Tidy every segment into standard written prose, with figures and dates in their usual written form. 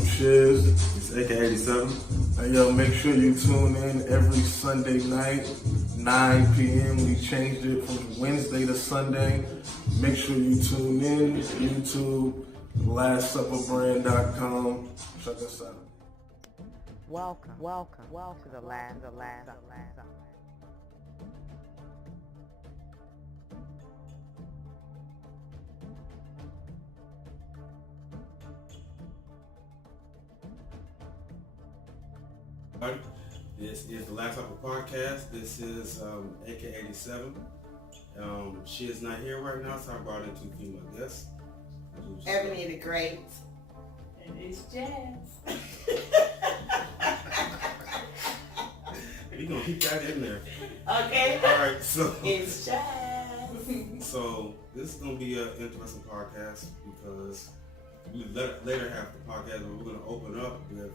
I'm Shiz. It's AK87. Hey, yo, make sure you tune in every Sunday night, 9 p.m. We changed it from Wednesday to Sunday. Make sure you tune in. YouTube, LastSupperBrand.com. Check us out. Welcome to the land. This is the Last Supper Podcast. This is AK87. She is not here right now, so I brought in two female guests. Ebony the Great. And it's Jazz. We're going to keep that in there. Okay. All right, so It's Jazz. So this is going to be an interesting podcast because we later have the podcast where we're going to open up with,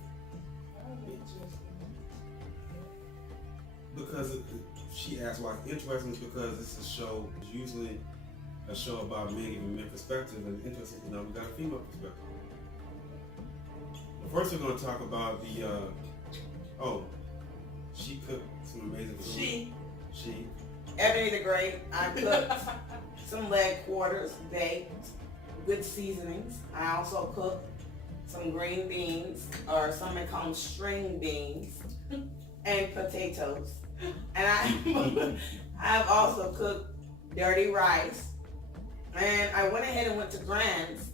because she asked why it's interesting is because this is usually a show about men giving men perspective, and interesting to know we got a female perspective. But first we're going to talk about the, she cooked some amazing food. She. Ebony the Great. I cooked some leg quarters, baked, good seasonings. I also cooked some green beans, or some may call them string beans, and potatoes. And I've also cooked dirty rice. And I went ahead and went to Grand's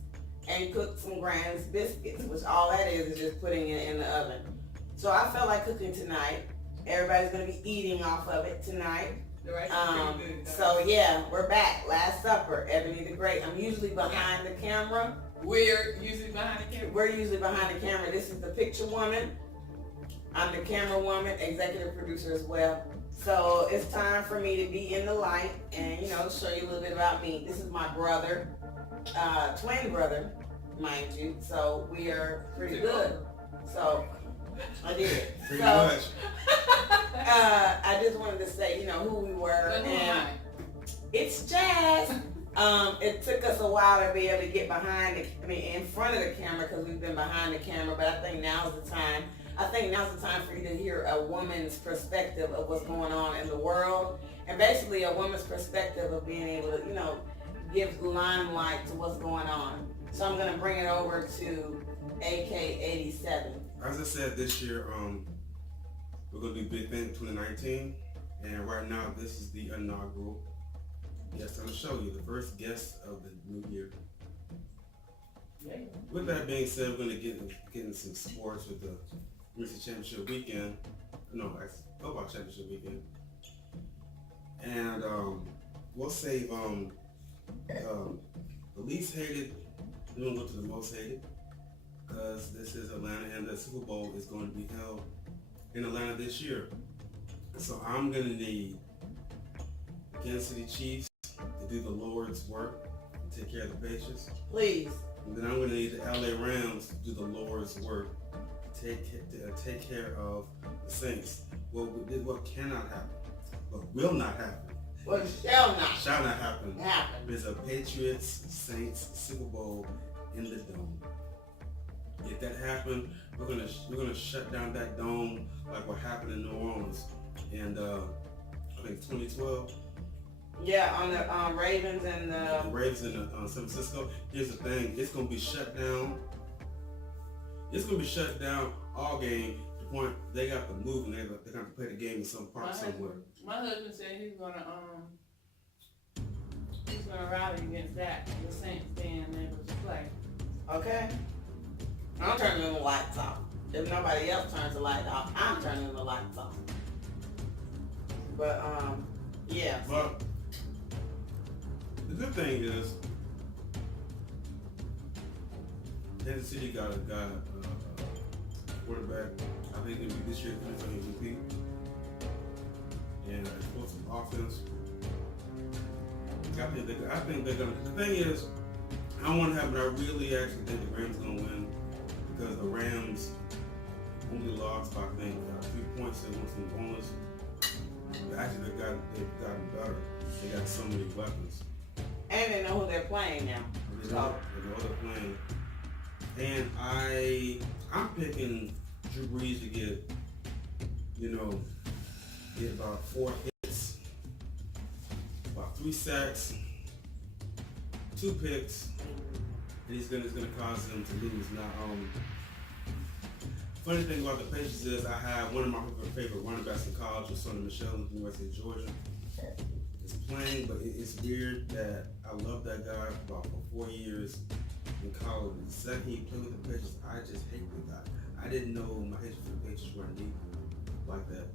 and cooked some Grand's biscuits, which all that is just putting it in the oven. So I felt like cooking tonight. Everybody's gonna be eating off of it tonight. The rice is pretty good. So yeah, we're back. Last Supper, Ebony the Great. I'm usually behind the camera. We're usually behind the camera. We're usually behind the camera. This is the picture woman. I'm the camera woman, executive producer as well. So it's time for me to be in the light and, show you a little bit about me. This is my brother, twin brother, mind you. So we are pretty good. So I did it. Pretty So much. I just wanted to say, who we were. But who am And I? it's Jazz. It took us a while to be able to get in front of the camera, because we've been behind the camera, but I think now's the time. For you to hear a woman's perspective of what's going on in the world, and basically a woman's perspective of being able to, give limelight to what's going on. So I'm going to bring it over to AK87. As I said, this year, we're going to do Big Thing 2019, and right now this is the inaugural guest on the show. You're the first guest of the new year. Yeah. With that being said, we're going to get into some sports with the Recent Championship Weekend. No, football championship weekend. And we'll save the least hated, we're going to go to the most hated, because this is Atlanta and the Super Bowl is going to be held in Atlanta this year. So I'm going to need the Kansas City Chiefs to do the Lord's work and take care of the Patriots. Please. And then I'm going to need the LA Rams to do the Lord's work, take care of the Saints. What cannot happen, what will not happen, What shall not happen, happen. is a Patriots Saints Super Bowl in the dome. If that happened, we're gonna shut down that dome like what happened in New Orleans, and I think 2012. Yeah, on the Ravens and The Ravens in San Francisco. Here's the thing: it's gonna be shut down. It's gonna be shut down all game. To the point they got to move and they're gonna play the game in some park somewhere. My husband said he's gonna rally against that. The Saints being able to play. Okay. I'm turning the lights off. If nobody else turns the light off, I'm turning the lights off. But yeah. But the good thing is, Kansas City got a quarterback. I think it'll be this year for MVP, and explosive offense. I think they're gonna. The thing is, I don't want to have, but I really actually think the Rams gonna win, because the Rams only lost by, I think, 3 points. They won some bonus. But actually, they've gotten better. They got so many weapons. And they know who they're playing now. They know they're playing. And I'm picking Drew Brees to get about 4 hits, about 3 sacks, 2 picks, and it's gonna cause them to lose. Now, funny thing about the Patriots is I have one of my favorite running backs in college, Sonny Michel, from the University of Georgia. Is playing, but it's weird that I love that guy for 4 years in college. The second he played with the Patriots, I just hate the guy. I didn't know my hatred for the Patriots run deep like that.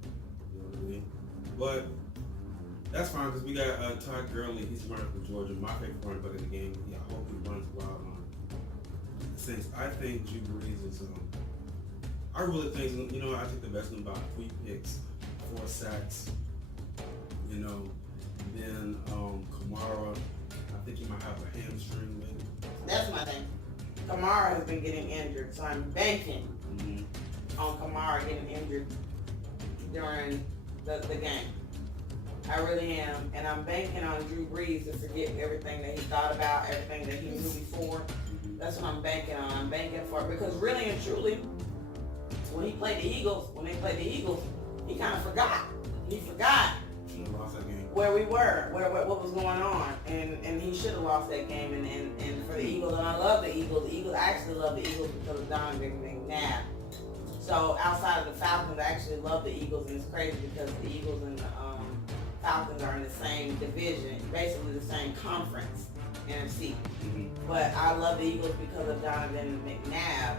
You know what I mean? But that's fine because we got Todd Gurley. He's running from Georgia, my favorite running back in the game. Yeah, I hope he runs wild on the Saints. I think Drew Brees is. I really think I think the best one about 3 picks, 4 sacks. Then Kamara, I think he might have a hamstring maybe. That's my thing. Kamara has been getting injured, so I'm banking on Kamara getting injured during the game. I really am. And I'm banking on Drew Brees to forget everything that he thought about, everything that he knew before. That's what I'm banking on. I'm banking for it because really and truly, when they played the Eagles, he kind of forgot. He forgot where we were, what was going on, and he should have lost that game. And for the Eagles, and I love the Eagles. I actually love the Eagles because of Donovan McNabb. So outside of the Falcons, I actually love the Eagles, and it's crazy because the Eagles and the Falcons are in the same division, basically the same conference, NFC. But I love the Eagles because of Donovan McNabb,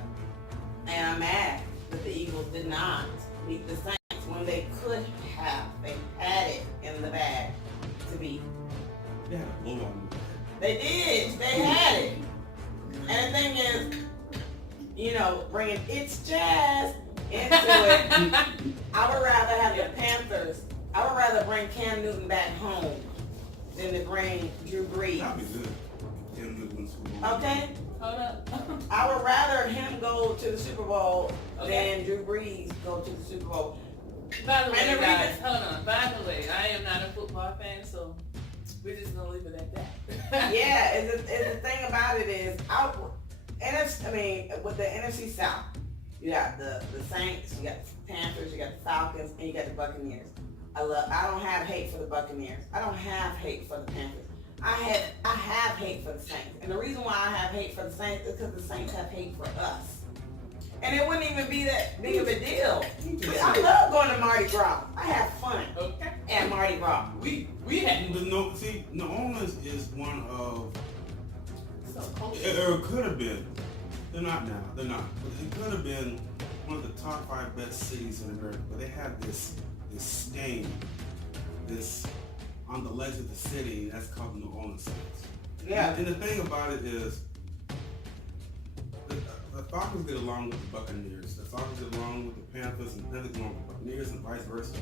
and I'm mad that the Eagles did not beat the Saints when they could have. They had it in the bag to beat. Yeah, they did. They had it. And the thing is, bringing It's Jazz into it, I would rather have the Panthers. I would rather bring Cam Newton back home than to bring Drew Brees. That'd be good. Cam Newton's Super Bowl. Okay? Hold up. I would rather him go to the Super Bowl than Drew Brees go to the Super Bowl. By the way, guys, hold on. By the way, I am not a football fan, so we're just gonna leave it at that. Yeah, and the thing about it is, with the NFC South, you got the Saints, you got the Panthers, you got the Falcons, and you got the Buccaneers. I don't have hate for the Buccaneers. I don't have hate for the Panthers. I have hate for the Saints. And the reason why I have hate for the Saints is because the Saints have hate for us. And it wouldn't even be that big of a deal. I love going to Mardi Gras. I have fun at Mardi Gras. We hadn't, but New Orleans is one of, it could have been, they're not now, but it could have been one of the top 5 best cities in America. But they have this stain, on the legs of the city, that's called the New Orleans Saints. Yeah. And the thing about it is, the Falcons get along with the Buccaneers. The Falcons get along with the Panthers, and the Panthers get along with the Buccaneers, and vice versa.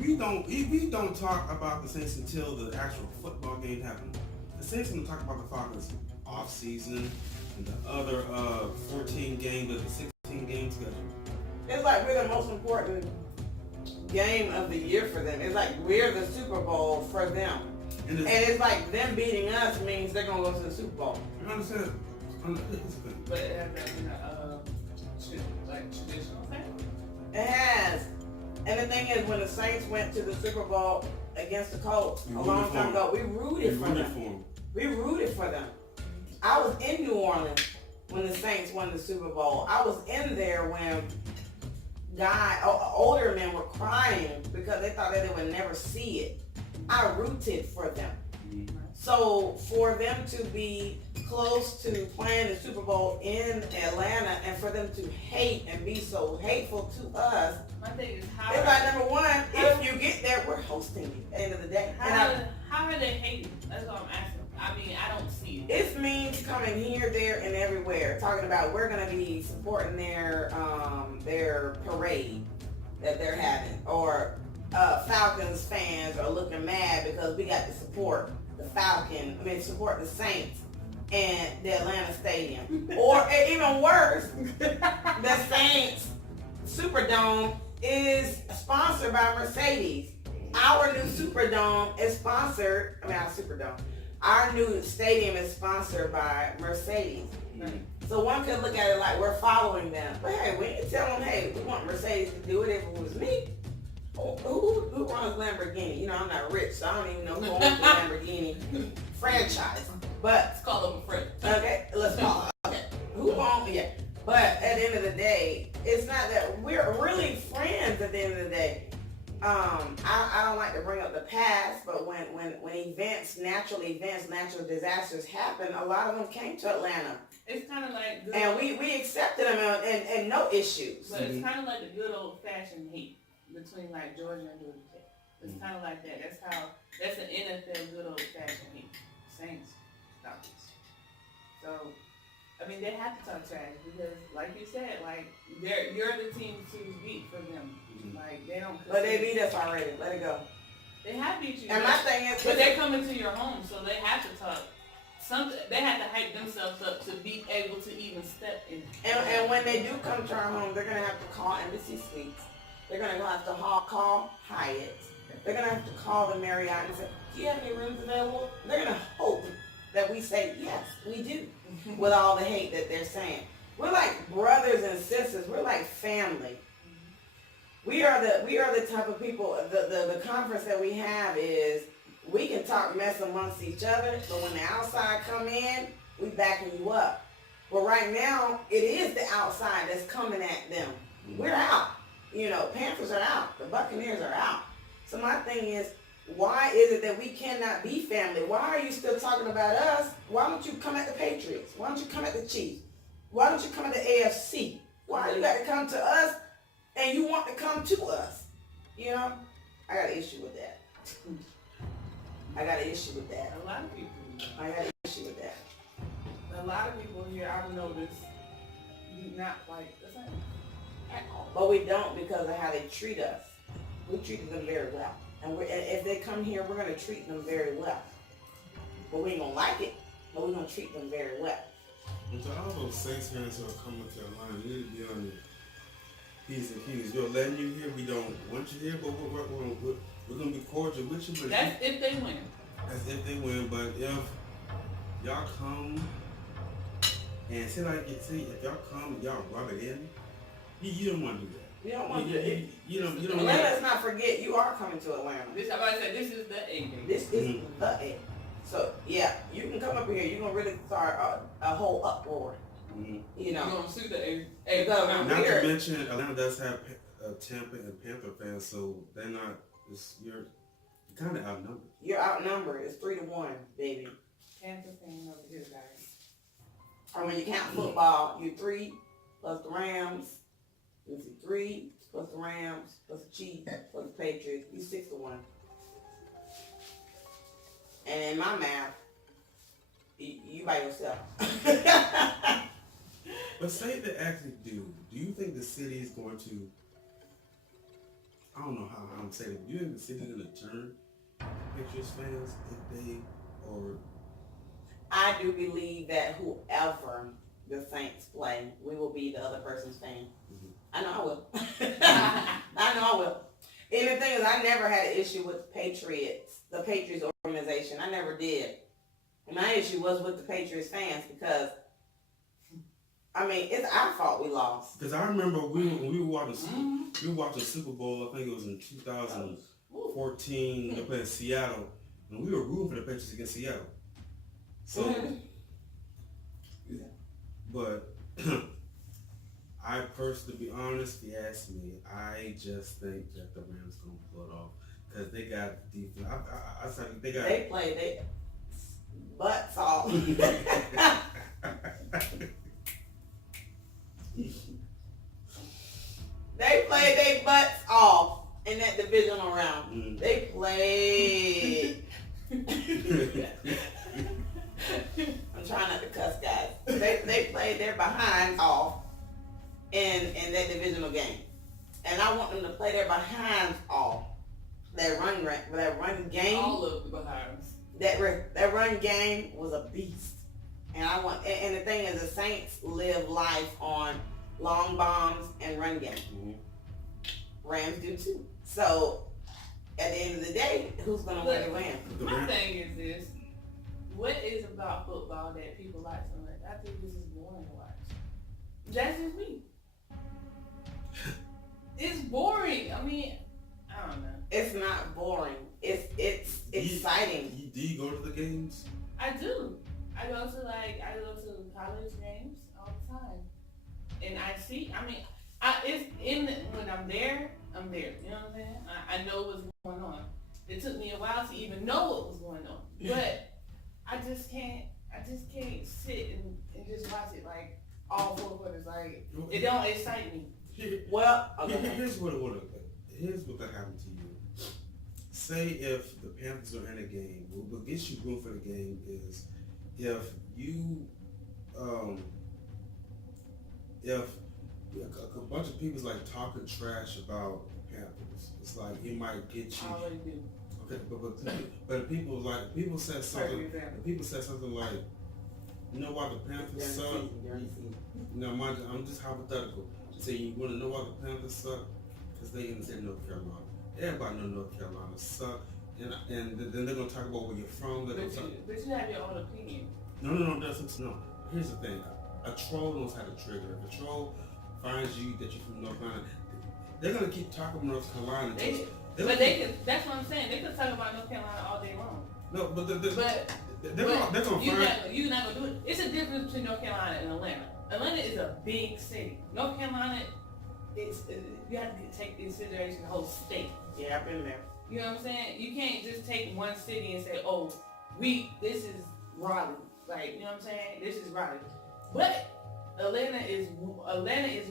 We don't talk about the Saints until the actual football game happens. The Saints are going to talk about the Falcons off season and the other 14 games of the 16 game schedule. It's like we're the most important game of the year for them. It's like we're the Super Bowl for them. And it's like them beating us means they're going to go to the Super Bowl. You understand? But it has been traditional thing. It has. And the thing is, when the Saints went to the Super Bowl against the Colts a long time ago, we rooted for them. We rooted for them. I was in New Orleans when the Saints won the Super Bowl. I was in there when older men were crying because they thought that they would never see it. I rooted for them. So for them to be close to playing the Super Bowl in Atlanta and for them to hate and be so hateful to us, my thing is it's like, number one, if you get there, we're hosting you at the end of the day. How are they hating? That's what I'm asking. I mean, I don't see it. It's means coming here, there, and everywhere, talking about we're going to be supporting their parade that they're having, or Falcons fans are looking mad because we got to support support the Saints and the Atlanta Stadium. Or even worse, the Saints Superdome is sponsored by Mercedes. Our new Superdome is sponsored, our new stadium is sponsored by Mercedes. So one could look at it like we're following them. But hey, when you tell them, hey, we want Mercedes to do it if it was me, who runs Lamborghini? You know, I'm not rich, so I don't even know who owns the Lamborghini franchise. But Let's call them a friend. okay, let's call it. Okay, who owns? Yeah. But at the end of the day, it's not that we're really friends. At the end of the day, I don't like to bring up the past, but when natural disasters happen, a lot of them came to Atlanta, It's kind of like good and we accepted them and no issues. But it's kind of like the good old fashioned hate between like Georgia and Georgia Tech. It's kind of like that. That's an NFL good old fashioned hate. Saints, Falcons. So, I mean, they have to talk trash because, like you said, like you're the team to beat for them. Like they don't. But they beat us already. Let it go. They have beat you. And my thing is, but they're coming to your home, so they have to talk. They have to hype themselves up to be able to even step in. And when they do come to our home, they're gonna have to call Embassy Suites. They're gonna have to call Hyatt. They're gonna have to call the Marriott and say, "Do you have any rooms available?" They're gonna hope that we say, "Yes, we do," with all the hate that they're saying. We're like brothers and sisters. We're like family. We are the type of people. The conference that we have is we can talk mess amongst each other, but when the outside come in, we backing you up. But right now, it is the outside that's coming at them. We're out. You know, Panthers are out. The Buccaneers are out. So my thing is, why is it that we cannot be family? Why are you still talking about us? Why don't you come at the Patriots? Why don't you come at the Chiefs? Why don't you come at the AFC? Why you got to come to us and you want to come to us? You know, I got an issue with that. I got an issue with that. A lot of people. I got an issue with that. A lot of people here I've noticed do not like the same at all. But we don't because of how they treat us. We treated them very well. And if they come here, we're going to treat them very well. But we ain't going to like it, but we're going to treat them very well. And to all those Saints fans who are coming to Atlanta, you need to be on your P's and Q's. We're letting you here. We don't want you here, but we're going to be cordial with you. But That's if they win. That's if they win. But if y'all come and say if y'all come and y'all rub it in, you don't want to do that. You don't want to. You don't. And let's not forget, you are coming to Atlanta. This, how I said, this is the A game. This is the A. So yeah, you can come up here. You're gonna really start a whole uproar. You know. You're gonna see the A. Because come out. Not Weird. to mention, Atlanta does have Tampa and Panther fans, so they're not. You're kind of outnumbered. You're outnumbered. It's 3-1, baby. Panther fan over here, guys. Or when you count football, you're 3 plus the Rams. You see 3 plus the Rams plus the Chiefs plus the Patriots. You 6-1. And in my math, you by yourself. But say they actually do. Do you think the city is going to? I don't know how I'm saying it. Do you think the city is going to turn Patriots fans if they or? I do believe that whoever the Saints play, we will be the other person's fan. I know I will. I know I will. And the thing is, I never had an issue with Patriots, the Patriots organization. I never did. And my issue was with the Patriots fans because, I mean, it's our fault we lost. Because I remember when we were watching Super Bowl. I think it was in 2014. They played in Seattle, and we were rooting for the Patriots against Seattle. So, but I personally, to be honest, if you ask me, I just think that the Rams gonna pull it off because they got defense. I said they got. They played their butts off. They played their butts off in that divisional round. They played. I'm trying not to cuss, guys. They played their behinds off in that divisional game, and I want them to play their behinds off. That run game. All of the behinds. That run game was a beast, and I want. And the thing is, the Saints live life on long bombs and run game. Rams do too. So at the end of the day, who's gonna win the Rams? My thing is this: what is about football that people like so much? I think this is boring to watch. That's just me. It's boring. I mean, I don't know. It's not boring. It's exciting. Do you go to the games? I do. I go to college games all the time, and I see. I mean, when I'm there. You know what I'm saying? I know what's going on. It took me a while to even know what was going on, but I just can't sit and just watch it like all 4 quarters. Like it don't excite me. Well, here's what could happen to you. Say if the Panthers are in a game, what gets you room for the game is if a bunch of people's like talking trash about the Panthers. It's like it might get you. I already do. Okay, but people said something. People said something like, you know why the Panthers suck? No, mind you, I'm just hypothetical. Say you want to know why the Panthers suck? Because they in the state of North Carolina. Everybody knows North Carolina suck, and then they're gonna talk about where you're from. But you have your own opinion. No. Here's the thing: a troll knows how to trigger. If a troll finds you that you're from North Carolina, they're gonna keep talking about North Carolina. That's what I'm saying. They could talk about North Carolina all day long. No, but they're gonna find. You're not gonna do it. It's a difference between North Carolina and Atlanta. Atlanta is a big city. North Carolina you have to take into consideration the whole state. Yeah, I've been there. You know what I'm saying? You can't just take one city and say, oh, this is Raleigh. Like, you know what I'm saying? This is Raleigh. But Atlanta is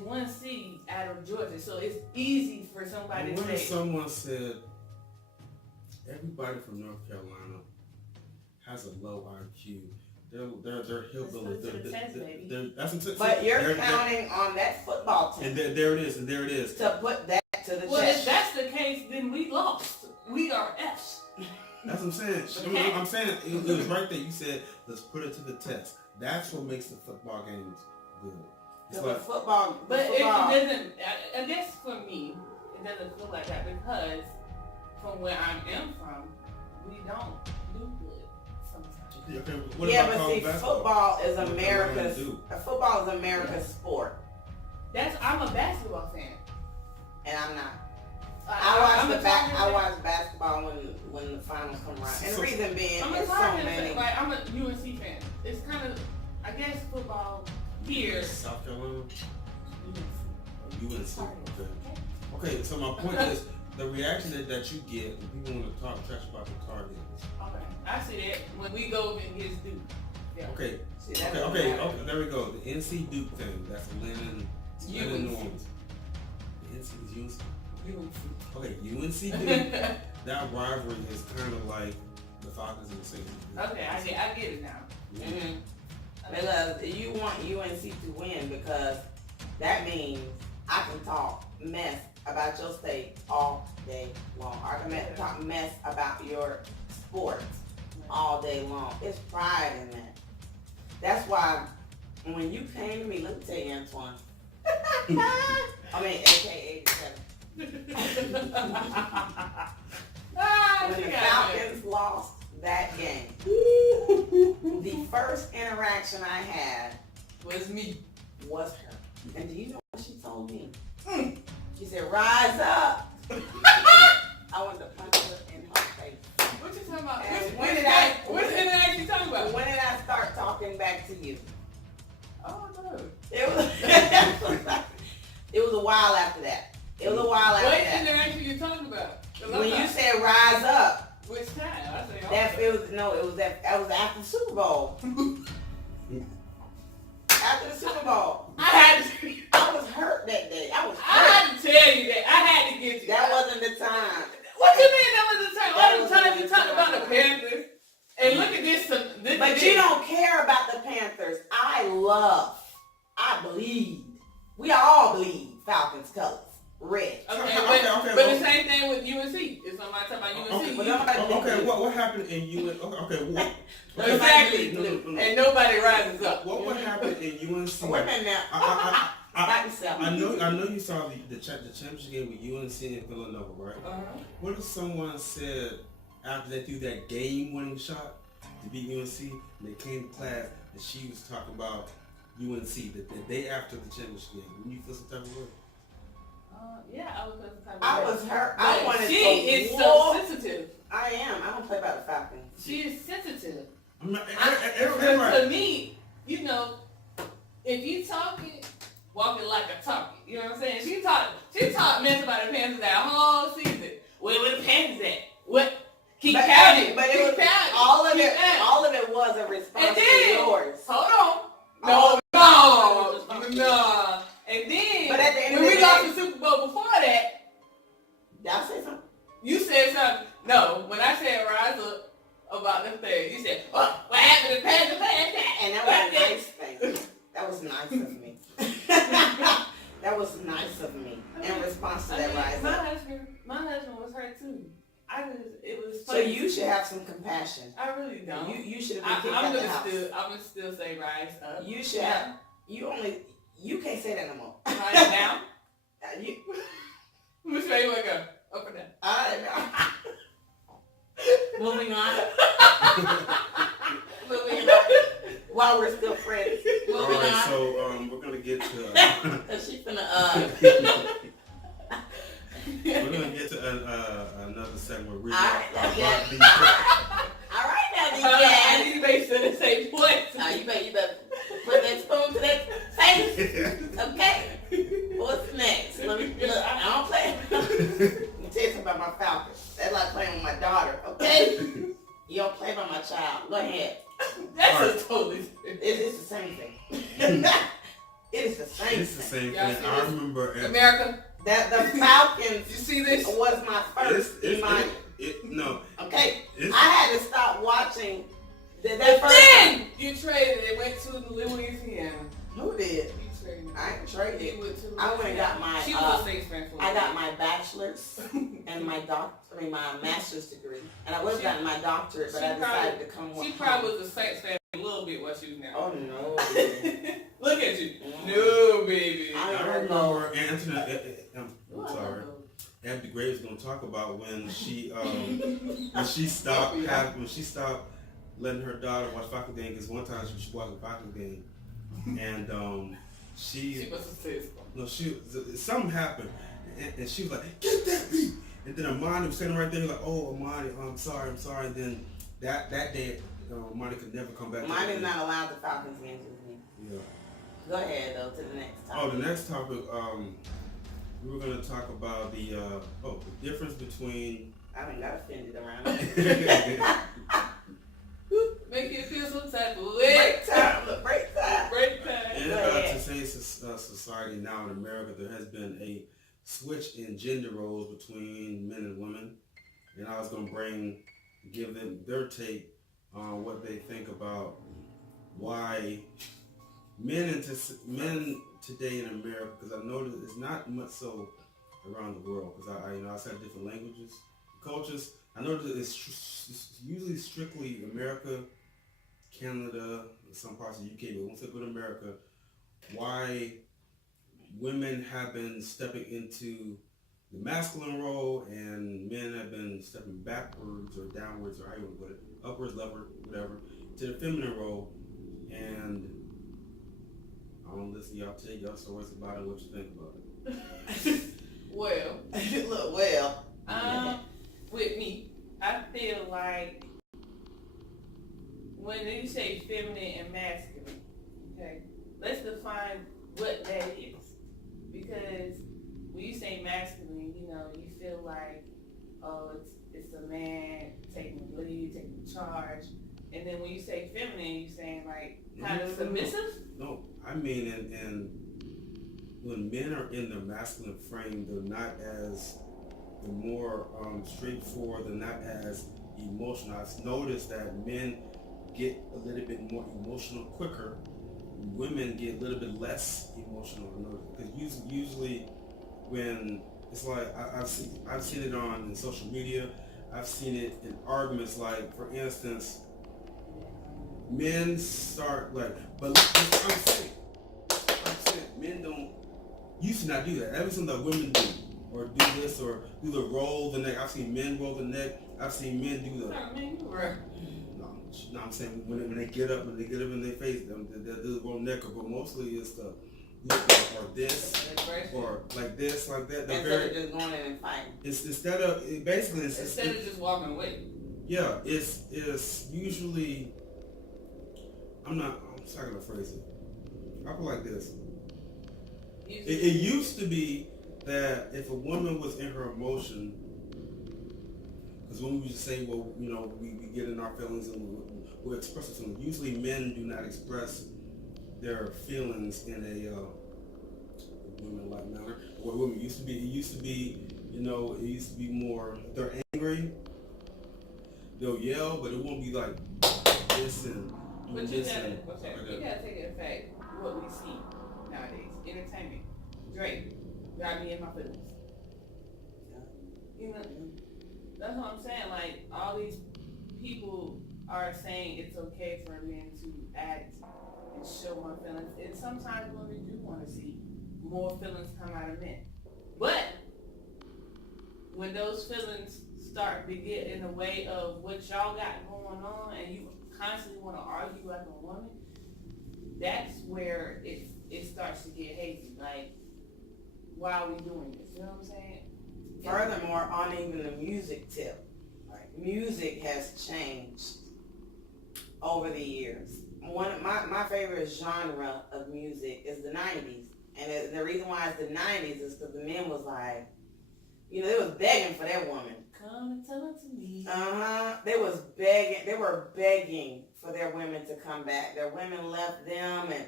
one city out of Georgia, so it's easy for somebody to say. Someone said everybody from North Carolina has a low IQ. They're hillbillies. But you're counting on that football team. And there it is. To put that to the well, test. if that's the case, then we lost. We are F's. That's what I'm saying. Okay. I'm saying it was right there. You said, let's put it to the test. That's what makes the football games good. It's like, football. But it doesn't, I guess for me, it doesn't feel like that because from where I am from, we don't do good sometimes. okay, what Yeah, about but see, basketball? football is America's sport. I'm a basketball fan. And I'm not. I watch basketball when the finals come around. And the reason being, I'm it's so many. like I'm a UNC fan. It's kind of, I guess, football here. South Carolina? UNC. Okay. Okay, so my point is, the reaction that you get when people want to talk trash about the Tar Heels. Okay, I see that when we go and get Duke. Yeah. Okay, See, okay, there we go. The NC Duke thing, that's Atlanta and New Orleans. The NC is UNC. Okay, UNC Duke, that rivalry is kind of like the Falcons and the Saints. Okay, I get it now. Mm-hmm. Because you want UNC to win because that means I can talk mess about your state all day long. I can talk mess about your sports all day long. It's pride in that. That's why when you came to me, let me tell you, Antoine. I mean, AKA 87. When the Falcons lost that game, the first interaction I had Was me. was her. And do you know what she told me? She said, "Rise up." I wanted to punch her in her face. What you talking about? And What interaction you talking about? When did I start talking back to you? Oh no. It was a while after that. What interaction you talking about? When you said rise up, Which time? I say that was after the Super Bowl. After the Super Bowl. I was hurt that day. I had to tell you that. I had to get you. That wasn't the time. What you mean that was the time? All the time you talking about the Panthers. And look at this. But you don't care about the Panthers. I bleed. We all bleed Falcons colors. Red. Okay. But the same thing with UNC. If somebody talking about UNC. Okay, what happened in UNC? Okay, exactly. No. And nobody rises up. What would happen in UNC? Wait a minute now. I know you saw the championship game with UNC and Villanova, right? What if someone said after they threw that game-winning shot to beat UNC, and they came to class and she was talking about UNC the day after the championship game? Didn't you feel some type of way? Yeah, I was feel some type of I way. was hurt. But I wanted she to is war. so sensitive. I am. I don't play by the Falcons. She is sensitive. I'm not, To me, you know, if you talking, walking like a talkie. You know what I'm saying? She taught men about the Panthers that whole season. Where the Panthers at? What? Keep counting. But Keep it was counting. all of Keep it. counting. All of it was a response And to then- yours. Hold on. All No. And then, But at the end when of we the lost day- the Super Bowl before that, Y'all say something. you said something. No, when I said rise up about the thing, you said, oh, what happened to Panthers? And that was a nice thing. That was nice of me. That was nice of me in response to that rise up. My husband was hurt too. It was So funny. you should have some compassion. I really don't. You should have been kicked I'm out the gonna house. I'm gonna still say rise up. You should have. You can't say that no more. Rise down. You, Which way you wanna go? Up or down? Moving on. Moving on. While we're still friends. All Moving right, on. so we're gonna get to Cause she's finna we're gonna get to another segment. Where All right, we All right now, I DJ. need to make sure the same place. You better put that spoon to that face. Okay. What's next? Look, I don't play. Let me tell you something about my Falcons. That's like playing with my daughter. Okay. You don't play by my child. Go ahead. That's a totally different. It is the same thing. It is the same It's the thing. same Y'all thing. see I this? remember. America, That the Falcons you see this? was my first. No. Okay. It's, I had to stop watching that And first. then you traded it, went to Louisiana. Who did? You traded it. I ain't traded. You went to I went and got my, She was a Saints fan for I got my bachelor's and my my master's degree, and I would have gotten my doctorate, but she I decided to come. She home. probably was a Saints fan a little bit while she was there. Oh no! Look at you. Mm. No, baby. I I don't know. remember I'm sorry. Abby Gray is gonna talk about when she stopped when she stopped letting her daughter watch Falcons game, because one time she watched a Falcons game and She must have said something happened and she was like, get that beat, and then Amani was standing right there like, oh Amani, I'm sorry, and then that day Amani could never come back. Mine is not allowed the Falcons games with me. Yeah. Go ahead though to the next topic. Oh, the next topic, we were going to talk about the difference between. I done got offended around. make you feel some type of way. Break time. Look, break time. Break time. In Go ahead. today's society now in America, there has been a switch in gender roles between men and women, and I was going to give them their take on what they think about why men today in America, because I noticed it's not much so around the world, because I said different languages, cultures. I know that it's usually strictly America, Canada, some parts of the UK, but once they go to America, why women have been stepping into the masculine role and men have been stepping backwards or downwards or how you want to put it, upwards, leftward, whatever, to the feminine role. And I want to listen to y'all tell y'all stories about it, what you think about it. Well, Look, well. with me, I feel like when you say feminine and masculine, okay, let's define what that is. Because when you say masculine, you feel like, oh, it's a man taking the lead, taking the charge. And then when you say feminine, you're saying like kind of submissive? No, I mean, and when men are in the masculine frame, they're more straightforward, they're not as emotional. I've noticed that men get a little bit more emotional quicker. Women get a little bit less emotional. Because usually when it's like, I've seen it in social media, I've seen it in arguments, like for instance, men start like, but I'm saying, men don't used to not do that. That was something that women do, or do this, or do the roll the neck. I've seen men roll the neck. I've seen men do the. I mean, you were. No, You know what I'm saying? When they get up in their face, they'll do the wrong neck, but mostly it's the look like, or this, or like this, like that. Instead of just going in and fighting. It's instead of just walking away. Yeah, it's usually. I'm not gonna phrase it. I put like this. It used to be that if a woman was in her emotion, because when we used to say, well, you know, we get in our feelings and we'll express our feelings. Usually, men do not express their feelings in a women-like manner. What women used to be, it used to be more. If they're angry, they'll yell, but it won't be like this and. But you gotta take in fact what we see nowadays. Entertainment. Drake got me in my feelings. You know, that's what I'm saying. Like, all these people are saying it's okay for men to act and show more feelings. And sometimes women do want to see more feelings come out of men. But when those feelings start to get in the way of what y'all got going on and you constantly want to argue like a woman, that's where it starts to get hazy. Like, why are we doing this? You know what I'm saying? Furthermore, on even the music tip, music has changed over the years. One of my favorite genre of music is the 90s. And the reason why it's the 90s is because the men was like, you know, they was begging for that woman. Come and tell it to me. They were begging for their women to come back. Their women left them, and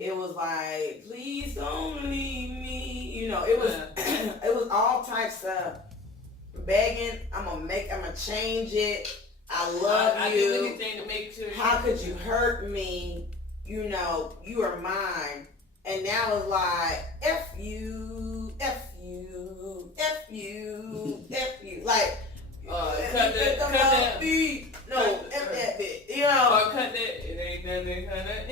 it was like, please don't leave me. You know, it was it was all types of begging. I'm gonna change it. I love you. I do anything to make sure. How could you hurt me? You know, you are mine. And now it's like, F you, F you, F you, F you. Like, cut that beat. No, F that bit. You know. Or cut that. It ain't nothing to cut that.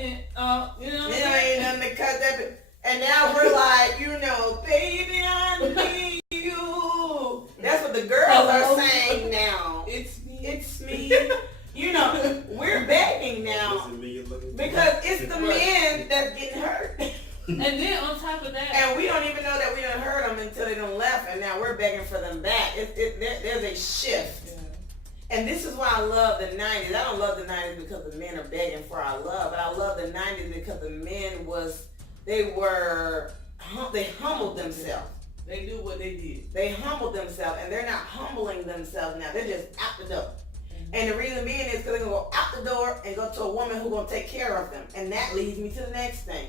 You know. It ain't nothing to cut that bit. And now we're like, you know, baby, I need you. That's what the girls are saying now. It's me. It's me. You know, we're begging now because it's the men that's getting hurt. And then on top of that, and we don't even know that we done hurt them until they done left, and now we're begging for them back. There's a shift. Yeah. And this is why I love the 90s. I don't love the 90s because the men are begging for our love, but I love the 90s because the men they humbled themselves. They do what they did. They humbled themselves, and they're not humbling themselves now. They're just out the door. And the reason being is because they're going to go out the door and go to a woman who's going to take care of them. And that leads me to the next thing.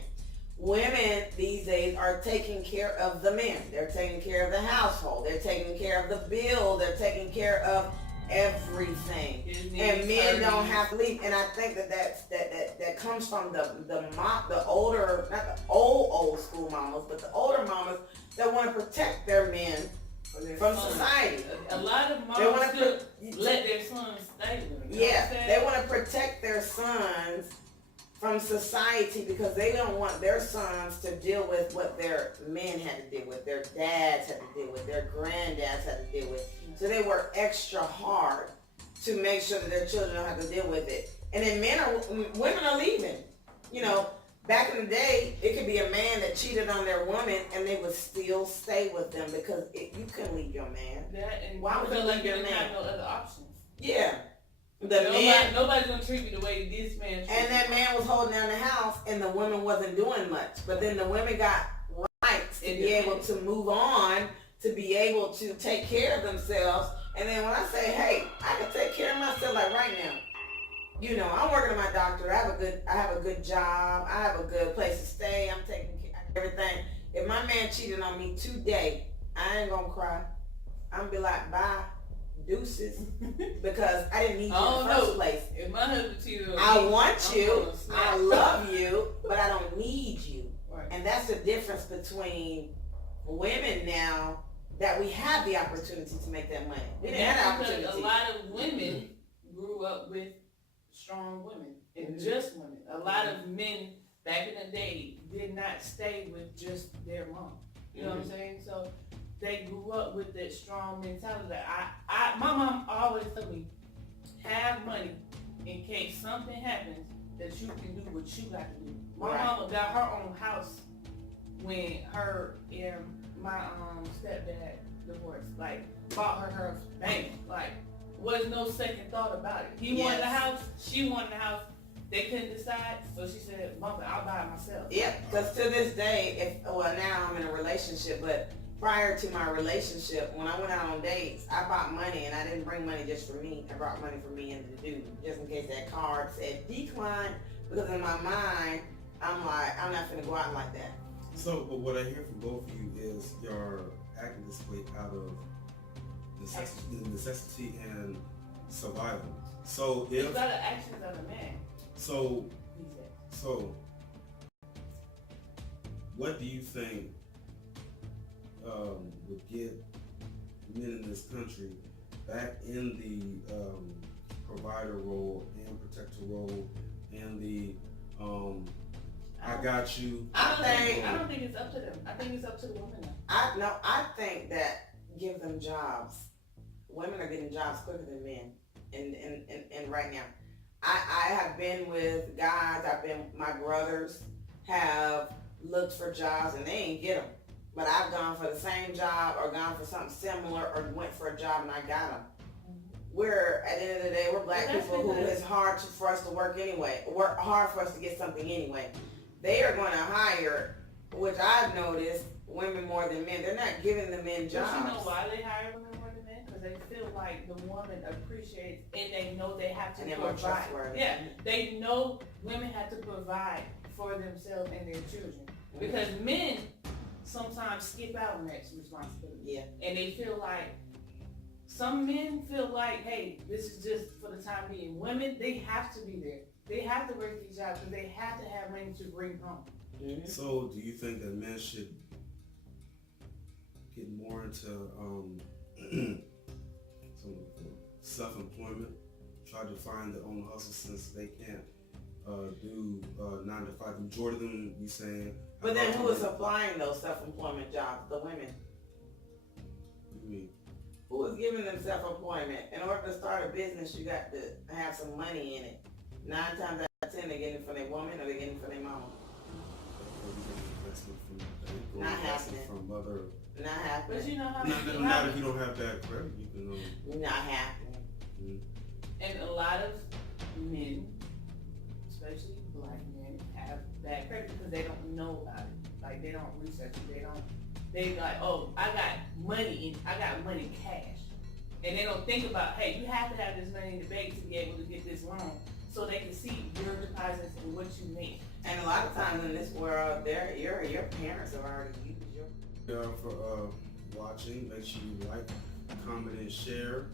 Women these days are taking care of the men. They're taking care of the household. They're taking care of the bill. They're taking care of everything. And men don't have to leave. And I think that comes from the older, not the old school mamas, but the older mamas that want to protect their men from society. A lot of moms let their sons stay with them. Yeah, they want to protect their sons from society because they don't want their sons to deal with what their men had to deal with, their dads had to deal with, their granddads had to deal with. So they work extra hard to make sure that their children don't have to deal with it. And then women are leaving. You know, back in the day, it could be a man that cheated on their woman and they would still stay with them because you couldn't leave your man. And why would you leave your man? Have no other options. Yeah. Nobody's gonna treat me the way this man treats me. And that man was holding down the house and the women wasn't doing much. But then the women got rights to be able to move on, to be able to take care of themselves. And then when I say, hey, I can take care of myself like right now. You know, I'm working at my doctor. I have a good job. I have a good place to stay. I'm taking care of everything. If my man cheated on me today, I ain't gonna cry. I'm gonna be like, bye. Deuces, because I didn't need you in the first place. If my husband cheated on me, I want you, I love you, but I don't need you. Right. And that's the difference between women now that we have the opportunity to make that money. We didn't have the opportunity. A lot of women grew up with strong women and just women. A lot of men back in the day did not stay with just their mom. You know what I'm saying? So they grew up with that strong mentality. My mom always told me, have money, in case something happens that you can do what you got to do. My Right. mama got her own house when her and my stepdad divorced. Like, bought her house, bang. Like, was no second thought about it. He wanted a Yes. house, she wanted a house. They couldn't decide, so she said, "Mama, I'll buy it myself." Yep, because to this day, now I'm in a relationship, but prior to my relationship, when I went out on dates, I bought money, and I didn't bring money just for me. I brought money for me and the dude, just in case that card said decline, because in my mind, I'm like, I'm not gonna go out like that. So, but what I hear from both of you is you're acting this way out of necessity and survival. So You if got the actions of a man. so, He said. so what do you think would get men in this country back in the provider role and protector role and the I got you. I I don't think it's up to them. I think it's up to the woman now. I think that give them jobs. Women are getting jobs quicker than men, and right now, I have been with guys. My brothers have looked for jobs and they ain't get them. But I've gone for the same job or gone for something similar or went for a job and I got them. We're at the end of the day, we're black Well, that's people who because- it's hard for us to work anyway. Work hard for us to get something anyway. They are going to hire, which I've noticed, women more than men. They're not giving the men But jobs. you know why they hire women more than men? Because they feel like the woman appreciates and they know they have to And they're more provide. trustworthy. Yeah, they know women have to provide for themselves and their children. Because men sometimes skip out on that responsibility. Yeah. And they feel like, some men feel like, hey, this is just for the time being. Women, they have to be there. They have to work these jobs because they have to have money to bring home. Mhm. So, do you think that men should get more into self-employment, try to find their own hustle since they can't do 9 to 5? The majority of them be saying. But then who is supplying those self-employment jobs? The women. What do you mean? Who is giving them self-employment? In order to start a business, you got to have some money in it. 9 times out of 10, they're getting it from their woman or they're getting it from their mama. Not happening. From mother. Not But happening. you know how Not if you don't have that credit, you can. Not happening. And a lot of men, especially black men, have bad credit because they don't know about it. Like, they don't research it. They like, oh, I got money cash. And they don't think about, hey, you have to have this money in the bank to be able to get this loan so they can see your deposits and what you make. And a lot of times in this world, your parents have already used your. For watching, make sure you like, comment, and share.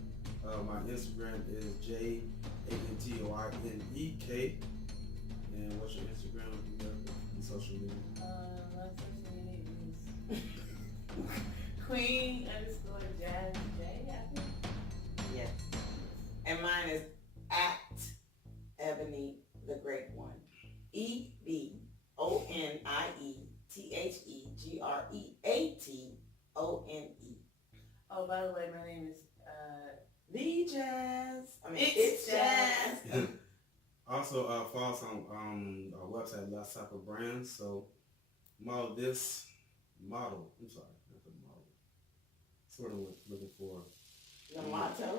My Instagram is JANTOINEK. And what's your Instagram and social media? My social media is Queen_Jazz J, I think. Yes. And mine is at Ebony the Great One. EBONIETHEGREATONE. Oh, by the way, my name is The Jazz. I mean, It's it's Jazz. Also, follow us on our website, Last Supper Brands. So, model, not the model. Sort of looking for. The motto.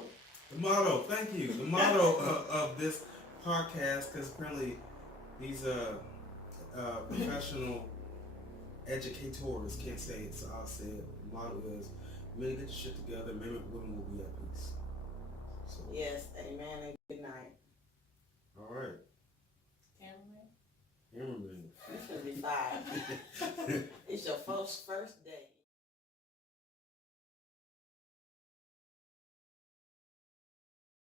The motto, thank you. The motto of this podcast, because apparently these professional educators can't say it, so I'll say it. The motto is, men get your shit together, men and women will be at peace. So, Yes, amen and good night. all right. cameraman. Cameraman. This is gonna be 5. It's your first day.